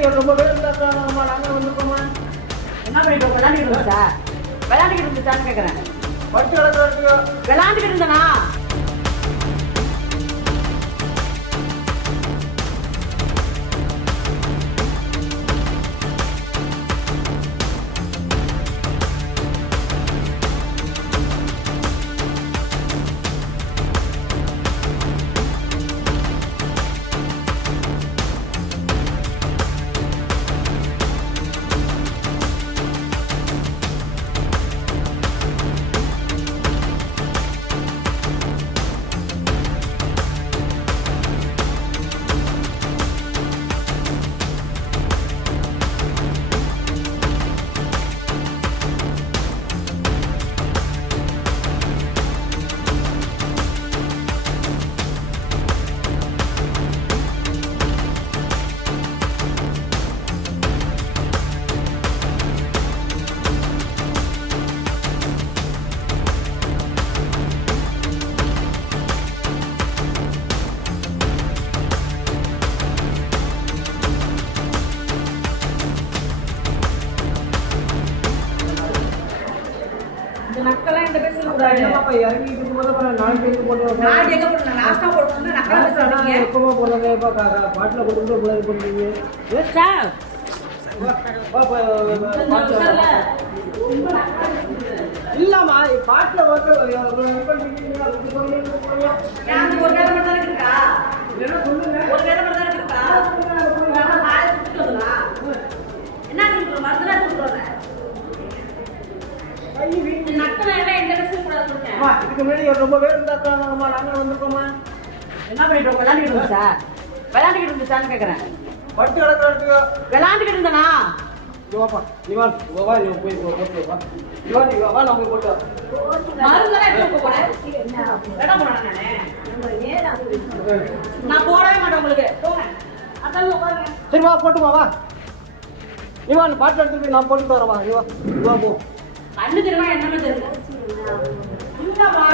முன்னாடி ரொம்ப பேர் இருந்தாக்கா நாங்கள் வந்துருக்கோமா? என்ன பண்ணிட்டு விளையாண்டுக்கிட்டு இருந்துச்சா? விளையாண்டுக்கிட்டு இருந்துச்சான்னு கேட்குறேன். பட்டு கிடக்கு விளையாண்டுக்கிட்டு இருந்தனா? நக்கெல்லாம் இந்த பேசக்கூடாது. இறங்கிட்டு இருக்கும்போது அப்புறம் நாளைக்கு எங்கே போட்டு நாளைக்கு எங்கே போடணும்? லாஸ்ட்டாக போடணும்னா நக்கெல்லாம் பேசுறாங்க. எப்பமா போடுறாங்க? இப்போ பாட்டில் கொண்டு வந்து பண்ணுறீங்க. இல்லம்மா பாட்டில் வந்து ஒரு வேலை மட்டும் தான் இருக்கா? ஒரு வேலை மட்டும் தான் இருக்கா? என்ன கொடுக்குறோம்? மருந்து தான் கொடுக்குறோம். இதுக்கு முன்னாடி ரொம்ப பேர் இருந்தாக்கா நாங்கள் வந்துருக்கோமா? என்ன பண்ணிட்டு விளையாண்டுக்கிட்டு இருந்துச்சா? விளையாண்டுக்கிட்டு இருந்துச்சான்னு கேட்குறேன். பட்டு கிடக்கு விளையாண்டுக்கிட்டு இருந்தனா? இவாப்பா இவான் வா நீ போய் போட்டு வா. இவான் வா நான் போய் போட்டு மருந்தெல்லாம் எடுத்து போறேன். என்ன போறேன் நான் போடவே மாட்டேன் உங்களுக்கு. போங்க அதான் உட்காருங்க. சரி வா போட்டுமா வா. இவான் பாட்டில் எடுத்துட்டு நான் போட்டு வரவா. இவா இவா போ. கண்ணு தெரியுமா என்னன்னு தெரியல. இல்லம்மா